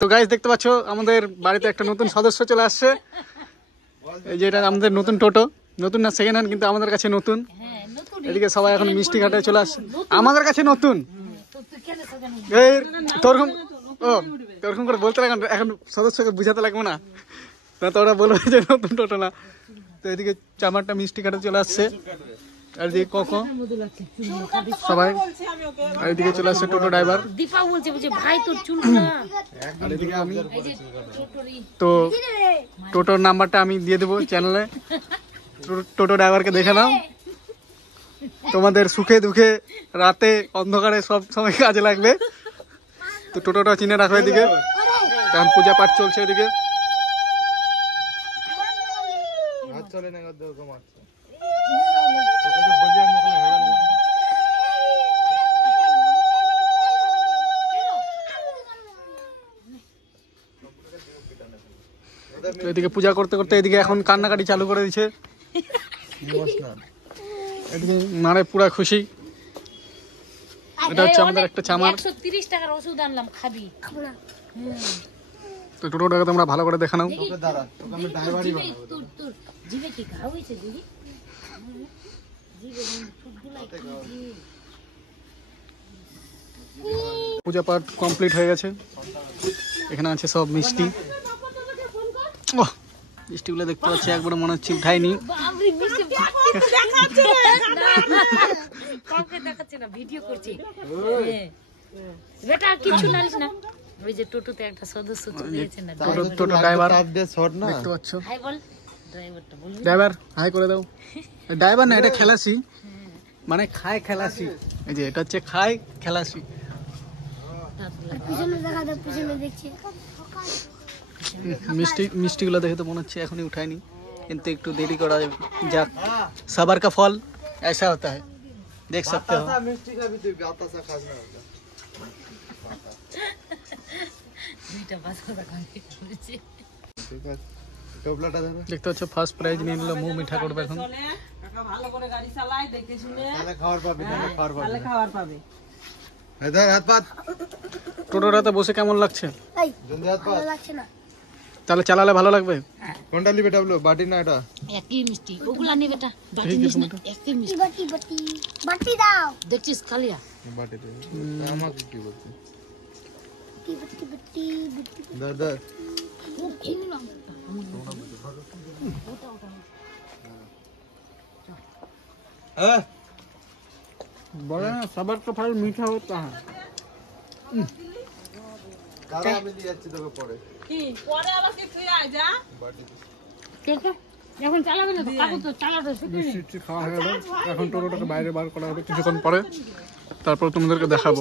তো গাইস দেখতে পাচ্ছ আমাদের বাড়িতে একটা নতুন সদস্য চলে আসছে। এই যে এটা আমাদের নতুন টোটো, নতুন না সেকেন্ড হ্যান্ড কিন্তু আমাদের কাছে নতুন। এদিকে সবাই এখন মিষ্টি ঘাটে চলে আসছে, আমাদের কাছে নতুন। এই তোরকম তোরকম করে বলতে লাগবে, এখন সদস্যকে বুঝাতে লাগবে না, তোরা বলবে যে নতুন টোটো না। তো এদিকে চামারটা মিষ্টি ঘাটে চলে আসছে, আর এদিকে কোকো সবাই, আর এদিকে চলে আসছে টোটো ড্রাইভার। আর এদিকে আমি, তো টোটোর নাম্বারটা আমি দিয়ে দেবো চ্যানেলে, টোটো ড্রাইভারকে দেখে নাও। তোমাদের সুখে দুঃখে রাতে অন্ধকারে সব সময় কাজে লাগবে। তো টোটোটা চিনে রাখো। এদিকে কারণ পূজা পাঠ চলছে এদিকে। তো এদিকে পূজা করতে করতে এদিকে এখন কান্নাকাটি চালু করে দিচ্ছে। এদিকে মারে পুরা খুশি। এটা হচ্ছে আমাদের একটা চামার। 130 টাকার ওষুধ আনলাম, খাবি? তো টোটোটাকে তোমরা ভালো করে দেখে নাও। পূজা পাঠ কমপ্লিট হয়ে গেছে। এখানে আছে সব মিষ্টি। মিষ্টিগুলো দেখতে পাচ্ছি, একবার মনে হচ্ছে উঠাইনি। ভিডিও করছি বেটা, কিছু নালিস না। ওই যে টোটোতে একটা সদস্য চলে গেছে না, টোটো ড্রাইভার দেখতে পাচ্ছ। হাই বল, ড্রাইভারটা বল। ড্রাইভার হাই করে দাও। ড্রাইভার না, এটা খেলাসি, মানে খায় খেলাসি। এই যে এটা হচ্ছে খায় খেলাসি। মিষ্টিগুলো দেখে তো মনে হচ্ছে এখনই উঠায়নি, কিন্তু একটু দেরি করা যাক। সবার কা ফল ऐसा होता है, देख सकते हो। দেখতে হচ্ছে ফার্স্ট প্রাইজ নিয়ে নিল, মুখ মিঠা করবে এখন। ভালো করে গাড়ি চালায়, দেখে শুনে খাবার পাবে। টোটোটাতে বসে কেমন লাগছে? তাহলে চালালে ভালো লাগবে। কোনটা নিবে ডাবলু, বাটি না এটা? একই মিষ্টি, ওগুলা নে বেটা, বাটি নিস না, একই মিষ্টি। বাটি দাও, দেখছিস কালিয়া বাটি দে। আমাকে কি বলছিস? দাদা बोला ना सबर का फल मीठा होता है। দাদা আমি দিয়ে যাচ্ছি তোকে পরে। কি পরে আবার কি তুই আয় যা বাটি দেখো এখন চালাবে না, কাকু তো চালাতে শিখে মিষ্টি খাওয়া হয়ে গেল, এখন টোটোটাকে বাইরে বার করা হবে কিছুক্ষণ পরে, তারপর তোমাদেরকে দেখাবো।